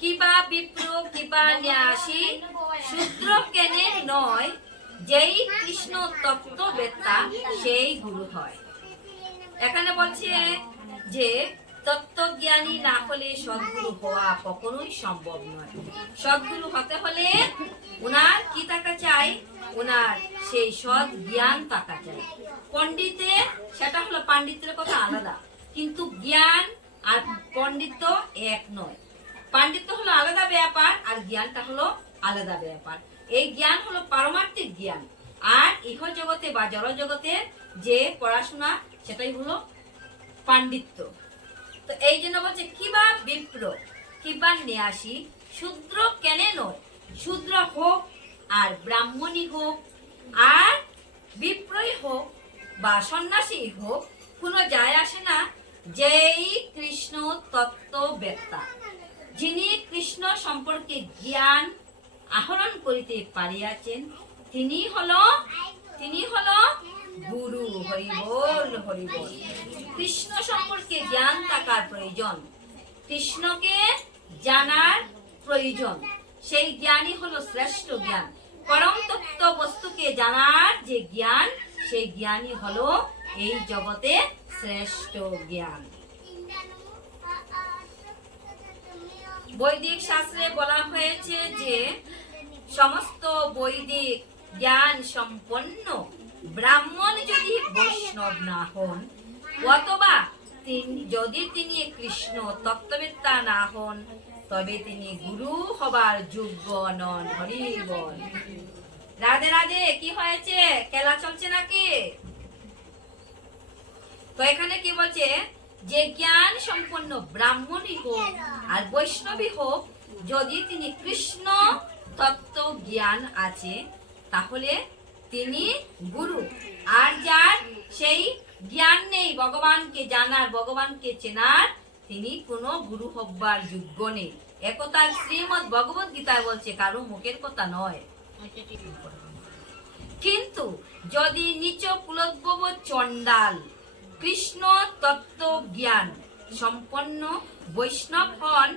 কিবা বিপ্র কিবা ন্যাসী শূদ্র কেনে নয়, যেই কৃষ্ণ তত্ত্ববেত্তা সেই গুরু হয়। এখানে বলছে যে তত্ত্বজ্ঞানী না হলে সদ্গুরু হওয়া কখনোই সম্ভব নয়। সদ্গুরু হতে হলে ওনার কি থাকা চাই? ওনার সেই সৎ জ্ঞান থাকা চাই। পণ্ডিতের সেটা হলো পাণ্ডিত্যের কথা আলাদা, কিন্তু জ্ঞান আর পণ্ডিত্য এক নয়। পাণ্ডিত্য হলো আলাদা ব্যাপার আর জ্ঞানটা হলো আলাদা ব্যাপার। এই জ্ঞান হলো পারমার্থিক জ্ঞান, আর ইহ জগতে বা জড় জগতে যে পড়াশোনা সেটাই হলো পাণ্ডিত্য। তো এই জন্য বলছে কিবা বিপ্র কিবা ন্যাসী শূদ্র কেনে নয়। শূদ্র হোক আর ব্রাহ্মণী হোক আর বিপ্রই হোক বা সন্ন্যাসী হোক, কোনো যায় আসে না। যেই কৃষ্ণ তত্ত্ববেত্তা, যিনি কৃষ্ণ সম্পর্কে জ্ঞান আহরণ করিতে পারিয়াছেন, তিনি হলো গুরু। হরি বল হরি বল। কৃষ্ণ সম্পর্কে জ্ঞান থাকার প্রয়োজন, কৃষ্ণকে জানার প্রয়োজন। সেই জ্ঞানই হলো শ্রেষ্ঠ জ্ঞান। পরম তত্ত্ব বস্তুকে জানার যে জ্ঞান, সেই জ্ঞানই হলো এই জগতে শ্রেষ্ঠ জ্ঞান। বৈদিক শাস্ত্রে বলা হয়েছে যে সমস্ত বৈদিক জ্ঞান সম্পন্ন ব্রাহ্মণ যদি বৈষ্ণব না হন, অথবা যদি তিনি কৃষ্ণ তত্ত্ববেত্তা না হন, তবে তিনি গুরু হবার যোগ্য নন। হরি বল। রাধে রাধে। কি হয়েছে? খেলা চলছে নাকি? তো এখানে কি বলছে? যে জ্ঞান সম্পন্ন ব্রাহ্মণই হোক আর বৈষ্ণবী হোক, যদি তিনি কৃষ্ণ তত্ত্ব জ্ঞান আছে, তাহলে তিনি গুরু। আর যার সেই জ্ঞান নেই ভগবানকে জানার, ভগবানকে চেনার, তিনি কোনো গুরু হবার যোগ্য নেই। একথা শ্রীমদ্ ভগবত গীতায় বলছে, কারো মুখের কথা নয়। কিন্তু যদি নিচ কুলোদ্ভব চণ্ডাল কৃষ্ণ তত্ত্ব জ্ঞান সম্পন্ন বৈষ্ণব হন,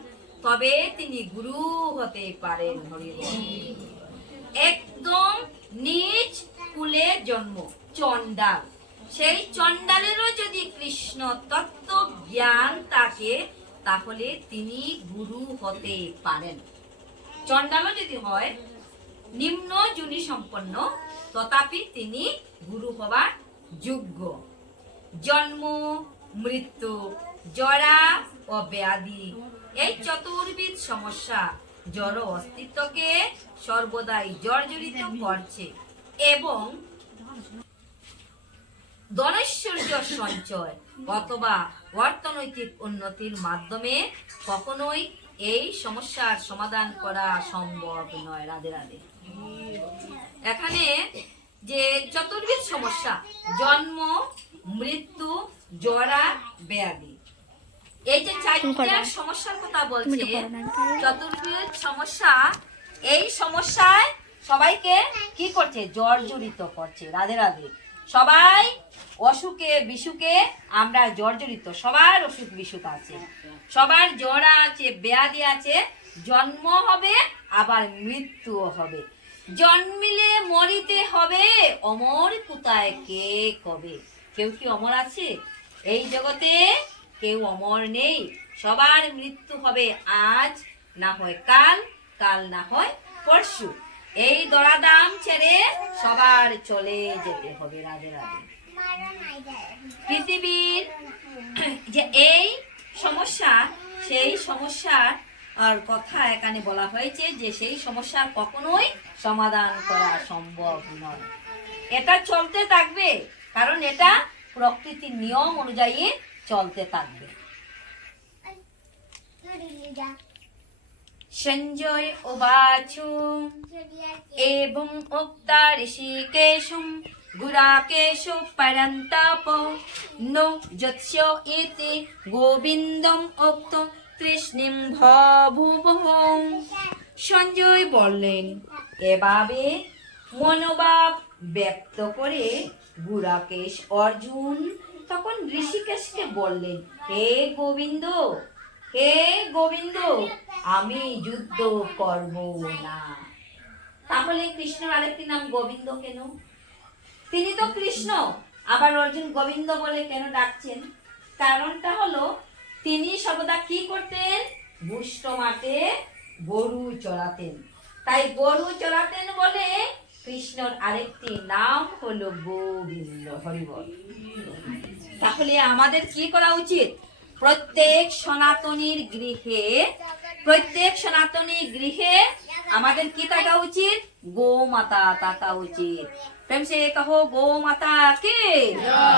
তবে তিনি গুরু হতে পারেন। হরি বল। একদম নিজ কুলে জন্ম চণ্ডাল, সেই চণ্ডালেরও যদি কৃষ্ণ তত্ত্ব জ্ঞান থাকে, তাহলে তিনি গুরু হতে পারেন। চণ্ডালও যদি হয় নিম্ন যোনি সম্পন্ন, তথাপি তিনি গুরু হবার যোগ্য। জন্ম, মৃত্যু, জরা ও ব্যাধি, এই চতুর্বিধ সমস্যা জড় অস্তিত্বকে সর্বদাই জর্জরিত করছে এবং ধনৈশ্বর্য সঞ্চয় অথবা অর্থনৈতিক উন্নতির মাধ্যমে কখনোই এই সমস্যার সমাধান করা সম্ভব নয়। রাধে রাধে। এখানে যে চতুর্বিধ সমস্যা, জন্ম, মৃত্যু, জরা, ব্যাধি, এই যে চারটা সমস্যার কথা বলছে, চতুর্বিধ সমস্যা, এই সমস্যায় সবাইকে কি করছে? জর্জরিত করছে। রাধে রাধে। সবাই অসুখে বিসুখে আমরা জর্জরিত, সবার অসুখ বিসুখ আছে, সবার জরা আছে, ব্যাধি আছে, জন্ম হবে আবার মৃত্যুও হবে। জন্মিলে মরিতে হবে, অমর কোথায় কে কবে? কেউ কি অমর আছে এই জগতে? কেউ অমর নেই। সবার মৃত্যু হবে আজ, না হয় কাল, কাল না হয় পরশু। এই দরাদাম ছেড়ে সবার চলে যেতে হবে। রাধে রাধে। পৃথিবীর যে এই সমস্যা, সেই সমস্যার আর কথা এখানে বলা হয়েছে যে সেই সমস্যার কখনোই সমাধান করা সম্ভব নয়। এটা চলতে থাকবে, কারণ এটা প্রকৃতির নিয়ম অনুযায়ী চলতে থাকবে। সঞ্জয় উবাচু এবং উক্তা ঋষিকেশম গুরাকেশ পরন্তাপ নো যৎস্য ইতি গোবিন্দম উক্ত কৃষ্ণিম ভুবঃ। সঞ্জয় বললেন, এভাবে মনোভাব ব্যক্ত করে গুরাকেশ অর্জুন তখন ঋষিকেশকে বললেন, হে গোবিন্দ, হে গোবিন্দ, আমি যুদ্ধ করব না। তাহলে কৃষ্ণের আরেকটি নাম গোবিন্দ কেন? তিনি তো কৃষ্ণ, আবার অর্জুন গোবিন্দ বলে কেন ডাকছেন? কারণটা হলো তিনি সর্বদা কি করতেন? বুষ্ট মাঠে গরু চড়াতেন। তাই গরু চড়াতেন বলে কৃষ্ণর আরেকটি নাম হলো গোবিন্দ। হরিবল। তাহলে আমাদের কি করা উচিত? প্রত্যেক সনাতনীর গৃহে আমাদের কি থাকা উচিত? গো মাতা থাকা উচিত। প্রেম সে কহো গো মাতা কি,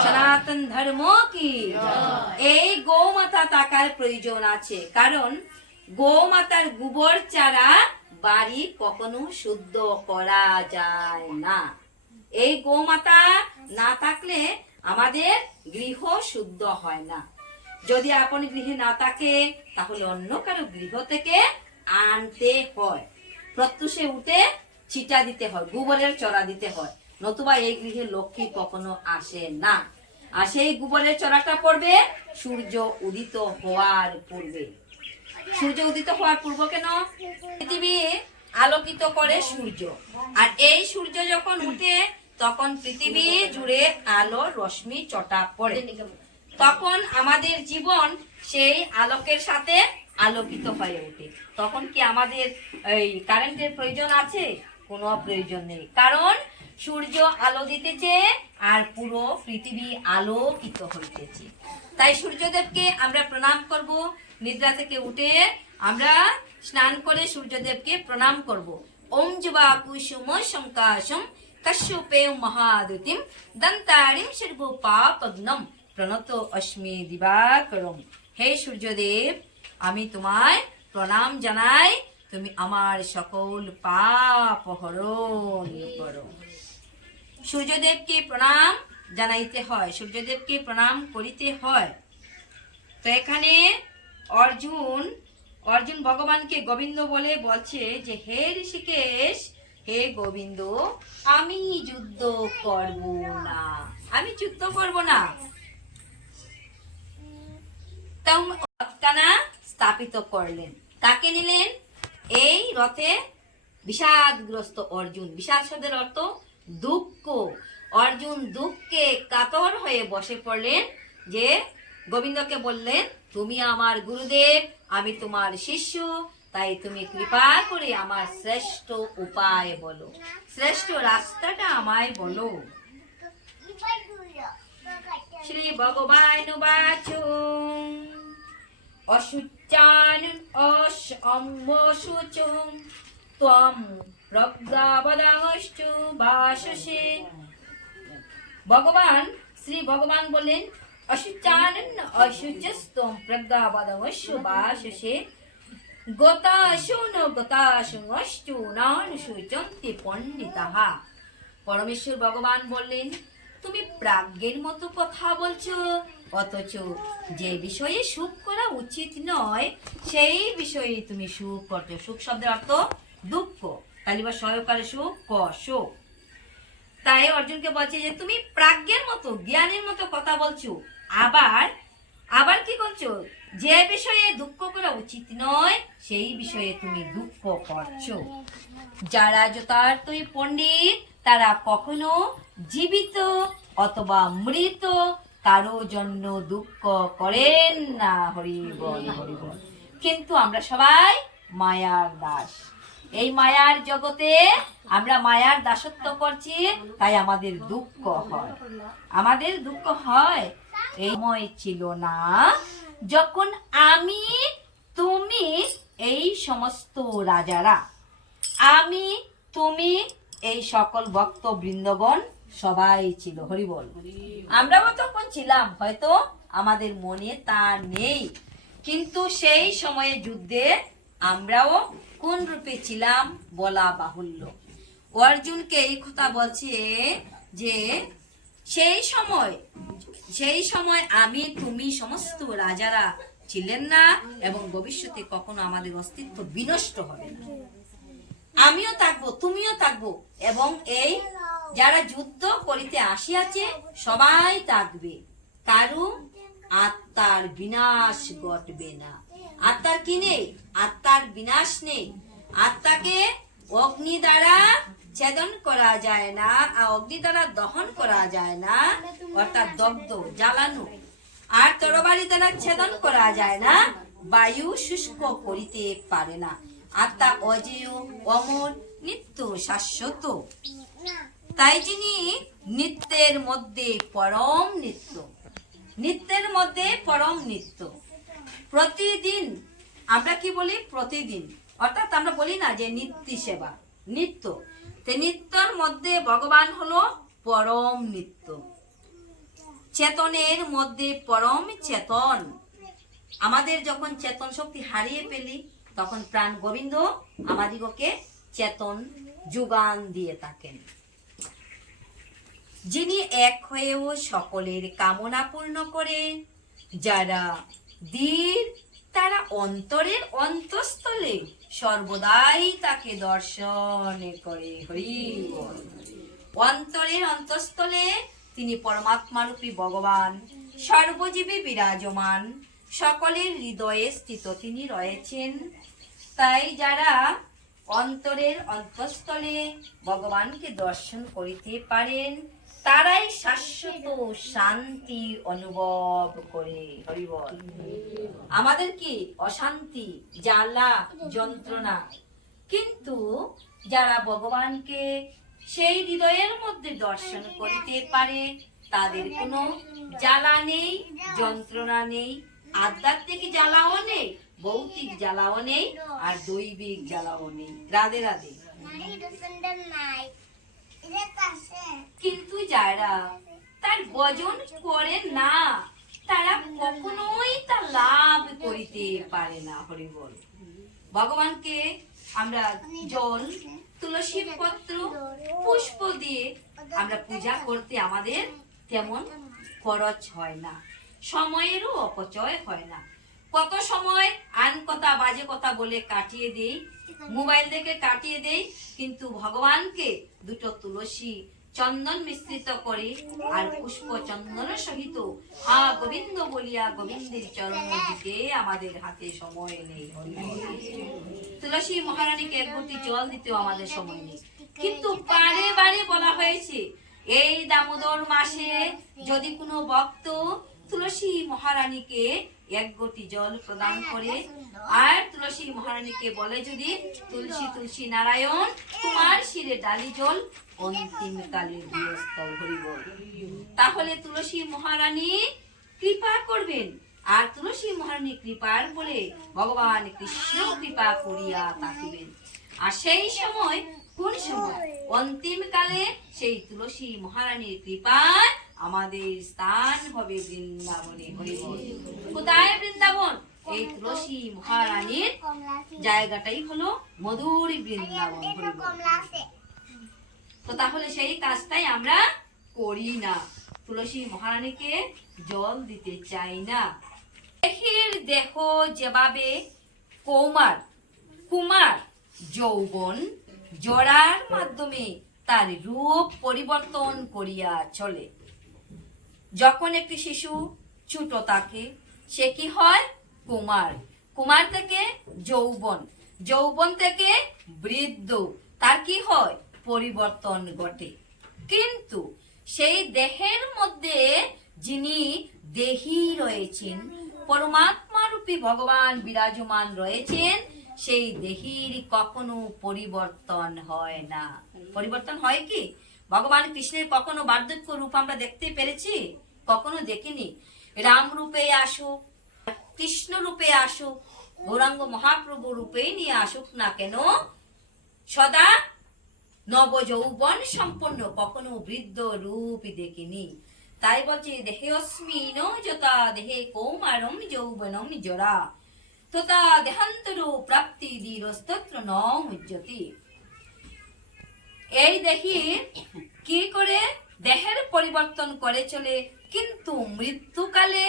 সনাতন ধর্ম কি। এই গো মাতা থাকার প্রয়োজন আছে, কারণ গো মাতার গোবর ছাড়া বাড়ি কখনো শুদ্ধ করা যায় না। এই গো মাতা না থাকলে আমাদের গৃহ শুদ্ধ হয় না। যদি আপন গৃহে না থাকে তাহলে অন্য কারো গৃহ থেকে আনতে হয়, প্রত্যুষে উঠে ছিটা দিতে হয়, গোবরের চড়া দিতে হয়, নতুবা এই গৃহে লক্ষ্মী কখনো আসে না। আর সেই গোবরের চড়াটা পড়বে সূর্য উদিত হওয়ার পূর্বে। সূর্য উদিত হওয়ার পূর্ব কেন? পৃথিবী আলোকিত করে সূর্য, আর এই সূর্য যখন উঠে তখন পৃথিবী জুড়ে আলোর রশ্মি চটা পড়ে, তখন আমাদের জীবন সেই আলোকের সাথে আলোকিত হয়ে ওঠে। তখন কি আমাদের এই কারেন্টের প্রয়োজন আছে? কোনো প্রয়োজন নেই, কারণ সূর্য আলো দিতেছে আর পুরো পৃথিবী আলোকিত হইতেছে। তাই সূর্যদেবকে আমরা প্রণাম করব। নিদ্রা থেকে উঠে আমরা স্নান করে সূর্যদেবকে প্রণাম করব। ওম যুবা কুসুম শঙ্কাশম কশ্যপে মহাদুতিম দন্তারিম সর্বপাপগ্নম প্রণত অস্মি দিবাকরম। হে সূর্যদেব, আমি তোমায় প্রণাম জানাই, তুমি আমার সকল পাপ হরণ করো। সূর্যদেবকে প্রণাম জানাইতে হয়, সূর্যদেবকে প্রণাম করিতে হয়। তো এখানে অর্জুন ভগবানকে গোবিন্দ বলে বলছে যে হে ঋষিকেশ, হে গোবিন্দ, আমি যুদ্ধ করব না, আমি যুদ্ধ করব না। রথখানা স্থাপিত করলেন। কাকে নিলেন? এই রথে বিষাদগ্রস্ত অর্জুন। বিষাদ শব্দের অর্থ দুঃখ। অর্জুন দুঃখে কাতর হয়ে বসে পড়লেন, যে গোবিন্দকে বললেন, তুমি আমার গুরুদেব, আমি তোমার শিষ্য, তাই তুমি কৃপা করে আমার শ্রেষ্ঠ উপায় বলো, শ্রেষ্ঠ রাস্তাটা আমায় বলো। শ্রী ভগবান বাচু অশুচান অশুচুম ত্বম প্রজ্ঞাবদাংশ্চু ভাসসে। ভগবান শ্রী ভগবান বলেন, অশুচান অশুচস্তম প্রজ্ঞাবদাংশ্চু ভাসসে গতাশুনশ্চু নানুশুচন্তি পণ্ডিতাঃ। পরমেশ্বর ভগবান বললেন, তুমি প্রাজ্ঞের মতো কথা বলছো, অথচ যে বিষয়ে সুখ করা উচিত নয় সেই বিষয়ে তুমি সুখ করছো। সুখ শব্দের অর্থ দুঃখ, তালিবা সহকারে সুখ ক শোক। তাই অর্জুনকে বলছে যে তুমি প্রাজ্ঞের মতো, জ্ঞানের মতো কথা বলছো, আবার কি করছো? যে বিষয়ে দুঃখ করা উচিত নয় সেই বিষয়ে তুমি দুঃখ করছো। যারা যথার্থই পণ্ডিত তারা কখনো জীবিত অথবা মৃত কারো জন্য দুঃখ করেন না। হরি বল, হরি বল। কিন্তু আমরা সবাই মায়ার দাস। এই মায়ার জগতে আমরা মায়ার দাসত্ব করছি, তাই আমাদের দুঃখ হয়। আমাদের দুঃখ হয়। এই সময় ছিল না যখন আমি, তুমি, এই সমস্ত রাজারা, আমি, তুমি, এই সকল ভক্ত বৃন্দগণ সবাই ছিল। হরি বল। আমরাও তখন ছিলাম, হয়তো আমাদের মনে তা নেই, কিন্তু সেই সময়ে যুদ্ধে আমরাও কোন রূপে ছিলাম বলা বাহুল্য। অর্জুনকে এই কথা বলছে যে সেই সময় আমি, তুমি, সমস্ত রাজারা ছিলেন না, এবং ভবিষ্যতে কখনো আমাদের অস্তিত্ব বিনষ্ট হবে না। আমিও থাকবো, তুমিও থাকবো, এবং এই যারা যুদ্ধ করিতে আসিয়াছে সবাই থাকবে, কারো আত্মার বিনাশ ঘটবে না। আত্মার কি নেই? আত্মার বিনাশ নেই। আত্মাকে অগ্নি দ্বারা ছেদন করা যায় না, অগ্নি দ্বারা দহন করা যায় না, অর্থাৎ দগ্ধ জ্বালানো। আর তরবারি দ্বারা ছেদন করা যায় না, বায়ু শুষ্ক করিতে পারে না। আত্মা অজেয়, অমর, নিত্য, শাশ্বত। তাই যিনি নিত্যের মধ্যে পরম নিত্য, নিত্যের মধ্যে পরম নিত্য। প্রতিদিন আমরা কি বলি? প্রতিদিন, অর্থাৎ আমরা বলি না যে নিত্য সেবা, নিত্য। তো নিত্যর মধ্যে ভগবান হলো পরম নিত্য, চেতনের মধ্যে পরম চেতন। আমাদের যখন চেতন শক্তি হারিয়ে ফেলি, তখন প্রাণ গোবিন্দ আমাদিগকে চেতন যোগান দিয়ে থাকেন। যিনি এক হয়েও সকলের কামনা পূর্ণ করেন, যারা ধীর তারা অন্তরের অন্তঃস্থলে সর্বদাই তাকে দর্শন করে। হরি বল। অন্তরের অন্তঃস্থলে তিনি পরমাত্মারূপী ভগবান, সর্বজীবে বিরাজমান, সকলের হৃদয়ে স্থিত তিনি রয়েছেন। তাই যারা অন্তরের অন্তঃস্থলে ভগবানকে দর্শন করিতে পারেন, তারাই শাশ্বত শান্তি অনুভব করে। হরি বল। আমাদের কি অশান্তি, জ্বালা, যন্ত্রণা, কিন্তু যারা ভগবানকে সেই হৃদয়ের মধ্যে দর্শন করিতে পারে, তাদের কোনো জ্বালা নেই, যন্ত্রণা নেই, আধ্যাত্মিক জ্বালাও নেই, ভৌতিক জ্বালাও নেই, আর দৈবিক জ্বালাও নেই। রাধে রাধে। কিন্তু যারা তার ভজন করে না, তারা কখনোই তা লাভ করিতে পারে না। হরি বল। ভগবানকে আমরা জল, তুলসী পত্র, পুষ্প দিয়ে আমরা পূজা করতে আমাদের তেমন খরচ হয় না, সময়েরও অপচয় হয় না। কত সময় আন কথা, বাজে কথা বলে কাটিয়ে দেই, মোবাইল দেখে কাটিয়ে দেই, কিন্তু ভগবানকে দুটো তুলসী চন্দন মিশ্রিত করে আর পুষ্প চন্দন সহিত হা গোবিন্দ বলিয়া গোবিন্দের চরণ দিতে আমাদের হাতে সময় নেই। তুলসী মহারানীকে এক ঘটি জল দিতেও আমাদের সময় নেই, কিন্তু বারে বারে বলা হয়েছে এই দামোদর মাসে যদি কোনো ভক্ত তুলসী মহারানীকে এক ঘটি জল প্রদান করে আর তুলসী মহারানীকে বলে যদি তুলসী তুলসী নারায়ণ তোমার শিরে ডালি জল অন্তিম কালে গৃহস্থল। হরি বল। তাহলে তুলসী মহারানী কৃপা করবেন, আর তুলসী মহারানী কৃপার বলে ভগবান কৃষ্ণ কৃপা করিয়া থাকিবেন। আর সেই সময় কোন সময়? অন্তিম কালে সেই তুলসী মহারানীর কৃপায় আমাদের স্থান হবে বৃন্দাবনে। হরি বল। কোথায় বৃন্দাবন? এই তুলসী মহারানীর জায়গাটাই হলো মধুর বৃন্দাবন। হরি বল। তো তাহলে সেই কাজটাই আমরা করি না, তুলসী মহারানীকে জল দিতে চাই না। দেহের দেহ যেভাবে কৌমার, কুমার, যৌবন, জরার মাধ্যমে তার রূপ পরিবর্তন করিয়া চলে। যখন একটি শিশু ছোট থাকে, সে কি হয়? কুমার। কুমার থেকে যৌবন, যৌবন থেকে বৃদ্ধ, তার কি হয়? পরিবর্তন ঘটে। কিন্তু সেই দেহের মধ্যে যিনি দেহী রয়েছেন, পরমাত্মা রূপী ভগবান বিরাজমান রয়েছেন, সেই দেহীর কখনো পরিবর্তন হয় না। পরিবর্তন হয় কি? ভগবান কৃষ্ণের কখনো বার্ধক্য রূপ আমরা দেখতে পেরেছি? কখনো দেখিনি। রাম রূপে আসুক, কৃষ্ণ রূপে আসুক, গৌরাঙ্গ মহাপ্রভু রূপেই নিয়ে আসুক না কেন, সদা নব যৌবন সম্পন্ন, কখনো বৃদ্ধ রূপ দেখিনি। তাই বলছে দেহে অস্মিন যথা দেহে কৌমারম যৌবনম জরা তথা দেহান্তর প্রাপ্তি ধীরস্তত্র ন মুহ্যতি। এই দেহি কি করে? দেহের পরিবর্তন করে চলে, কিন্তু মৃত্যুকালে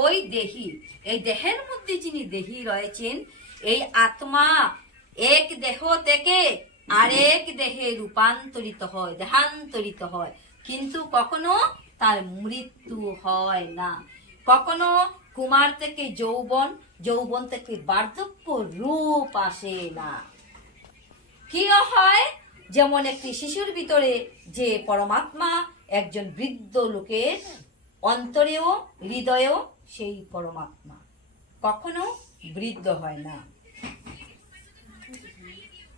ওই দেহি, এই দেহের মধ্যে যিনি দেহি রয়েছেন, এই আত্মা এক দেহ থেকে আরেক দেহে রূপান্তরিত হয়, দেহান্তরিত হয়, কিন্তু কখনো তার মৃত্যু হয় না। কখনো কুমার থেকে যৌবন, যৌবন থেকে বার্ধক্য রূপ আসে না। কি হয়, যেমন একটি শিশুর ভিতরে যে পরমাত্মা একজন বৃদ্ধ লোকের অন্তরেও হৃদয়েও সেই পরমাত্মা কখনো বৃদ্ধ হয় না।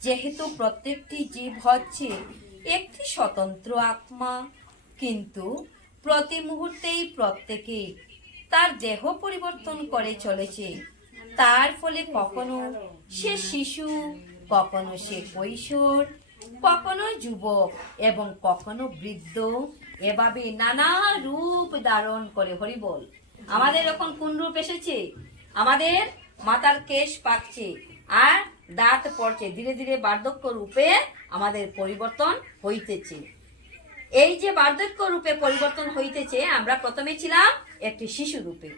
যেহেতু প্রত্যেকটি জীব হচ্ছে একটি স্বতন্ত্র আত্মা, কিন্তু প্রতি মুহূর্তেই প্রত্যেকে তার দেহ পরিবর্তন করে চলেছে। তার ফলে কখনো সে শিশু, কখনো সে কৈশোর, কখনো যুবক এবং কখনো বৃদ্ধ, এভাবে নানা রূপ ধারণ করে। হরি বল। আমাদের এখন কোন রূপ এসেছে? আমাদের মাথার কেশ পাকছে আর দাঁত পড়ছে, ধীরে ধীরে বার্ধক্য রূপে আমাদের পরিবর্তন হইতেছে। এই যে বার্ধক্য রূপে পরিবর্তন হইতেছে, আমরা প্রথমে ছিলাম একটি শিশু রূপে,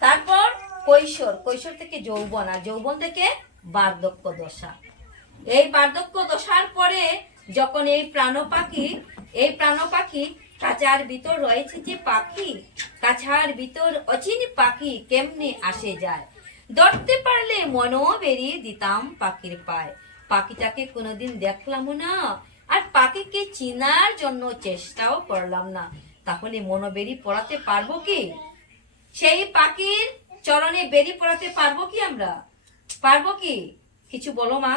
তারপর কৈশোর থেকে যৌবন, আর যৌবন থেকে বার্ধক্য দশা। এই বার্ধক্য দশার পরে যখন এই প্রাণ পাখি কাছার ভিতর রয়েছে যে পাখি, কাছার ভিতর অচিন পাখি কেমনে আসে যায়, ধরতে পারলে মনও বেরিয়ে দিতাম পাখির পায়। পাখিটাকে কোনোদিন দেখলাম না, আর পাখিকে চিনার জন্য চেষ্টাও করলাম না, তাহলে মনো বেরি পড়াতে পারবো কি? সেই পাখির চরণে বেরি পড়াতে পারবো কি? আমরা পারবো কি? কিছু বলো মা,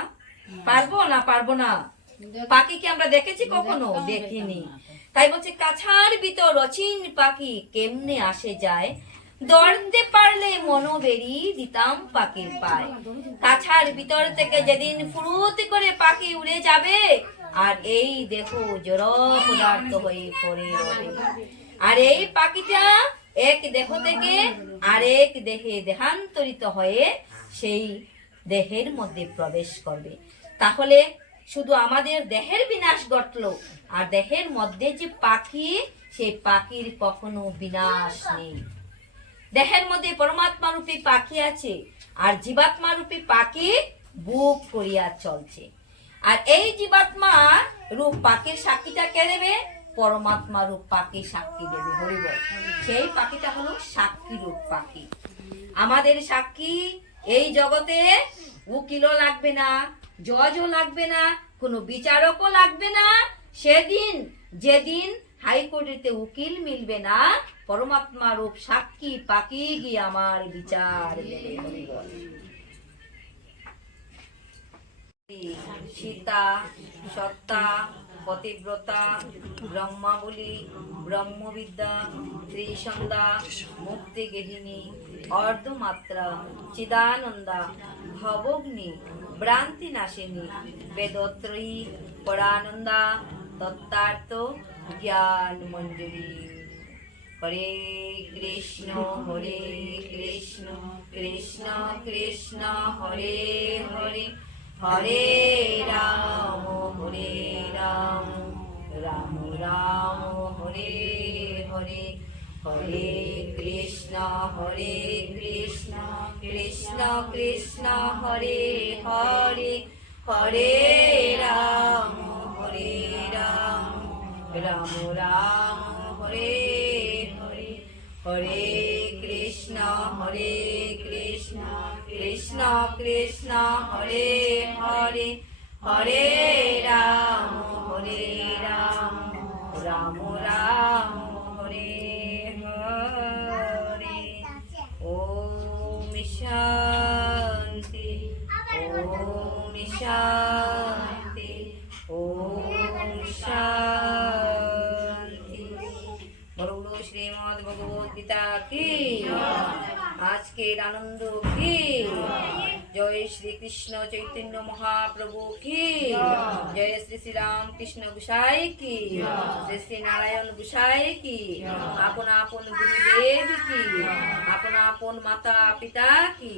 পারবো না? পারবো না। পাখিকে আমরা দেখেছি কখনো? দেখিনি। তাই বলছে কাছার ভিতর অচিন পাখি কেমনে আসে যায়, ধরতে পারলে মনো বেরি দিতাম পাখির পায়। কাছার ভিতর থেকে যেদিন ফুরুত করে পাখি উড়ে যাবে, আর এই দেখো জড় পদার্থ হয়ে পড়ে রবে, আর এই পাখিটা এক দেহ থেকে আরেক দেহে দেহান্তরিত হয়ে সেই দেহের মধ্যে প্রবেশ করবে। তাহলে শুধু আমাদের দেহের বিনাশ ঘটলো, আর দেহের মধ্যে যে পাখি, সেই পাখির কখনো বিনাশ নেই। দেহের মধ্যে পরমাত্মা রূপী পাখি আছে, আর জীবাত্মা রূপী পাখি বুক করিয়া চলছে। আর এই জীবাত্মা রূপ পাখির সাক্ষীটা কে দেবে? পরমাত্মা রূপ পাখি সাক্ষী দেবে। হরি বল। সেই পাখিটা হলো সাক্ষী রূপ পাখি। আমাদের সাক্ষী এই জগতে উকিলও লাগবে না, জজও লাগবে না, কোনো বিচারকও লাগবে না। যেদিন হাইকোর্টেতে উকিল মিলবে না, পরমাত্মা রূপ সাক্ষী পাখি গিয়ে আমার বিচার দেবে। হরি বল। সীতা, সত্তা, পতিব্রতা, ব্রহ্মাবলী, ব্রহ্মবিদ্যা, ত্রিসন্ধ্যা, মুক্তি গেহিনী, অর্ধমাত্রা, চিদানন্দা, ভবগ্নি, ভ্রান্তি নাশিনী, বেদত্রয়ী, পরানন্দা, তত্ত্বার্থ জ্ঞান মঞ্জুরি। হরে কৃষ্ণ কৃষ্ণ কৃষ্ণ হরে হরে, হরে রাম রাম রাম হরে হরে, হরে কৃষ্ণ কৃষ্ণ কৃষ্ণ হরে হরে, হরে রাম রাম রাম হরে হরে, হরে কৃষ্ণ কৃষ্ণ কৃষ্ণ হরে হরে, হরে রাম রাম রাম হরে হরে। ওম শান্তি, ওম শান্তি, ওম শান্তি। বলো শ্রীমদ্ ভগবদ গীতা কি, আজকের আনন্দ কি, জয় শ্রী কৃষ্ণ চৈতন্য মহাপ্রভু কি, জয় শ্রী শ্রী রাম কৃষ্ণ গোসাই কি, শ্রী শ্রী নারায়ণ গোসাই কি, আপন আপন গুরুদেব কি, আপন আপন মাতা পিতা কি,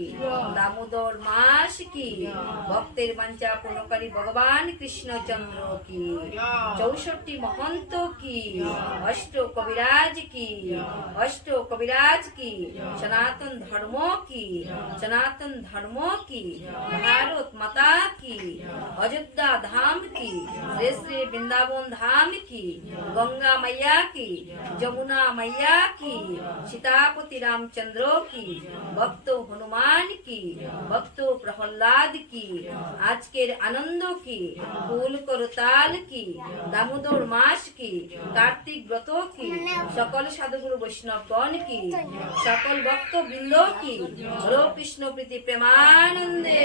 দামোদর মাস কি, ভক্তের বাঞ্ছা পূর্ণকারী ভগবান কৃষ্ণচন্দ্র কি, 64 মহন্ত কি, অষ্ট কবিরাজ কি, সনাতন ধর্ম কি, সনাতন ধর্ম की, भारत माता की, अयोध्या धाम की, श्री श्री वृंदावन धाम की, गंगा मैया की, যমুনা मैया की, सीतापति रामचंद्र की, भक्त हनुमान की, भक्त प्रहलाद की, আজকের আনন্দ কি, ফুল করতাল কি, দামোদর মাস কি, কার্তিক ব্রত কি, সকল সাধুগুরু বৈষ্ণবগণ কি, সকল ভক্ত বৃন্দ কি, হরে কৃষ্ণ প্রীতি প্রেমানন্দে।